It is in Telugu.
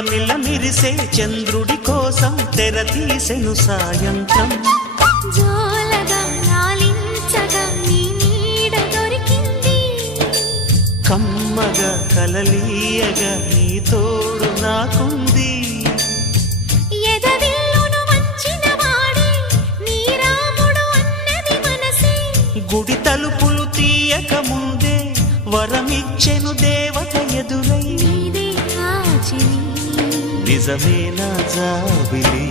మిలమిల మిరిసే చంద్రుడి కోసం తెర తీసెను సాయంత్రం. జోలగా లాలించగా నీ నీడ దొరికింది, కమ్మగా కలలీయగా నీ తోడు నాకుంది. ఎదవిల్లును వంచిన వాడే నీ రాముడు అన్నది మనసే, గుడి తలుపులు తీయక ముందే వరమిచ్చెను దేవత ఎదురై. నీదే ఆచని నిజమేనా జాబిలి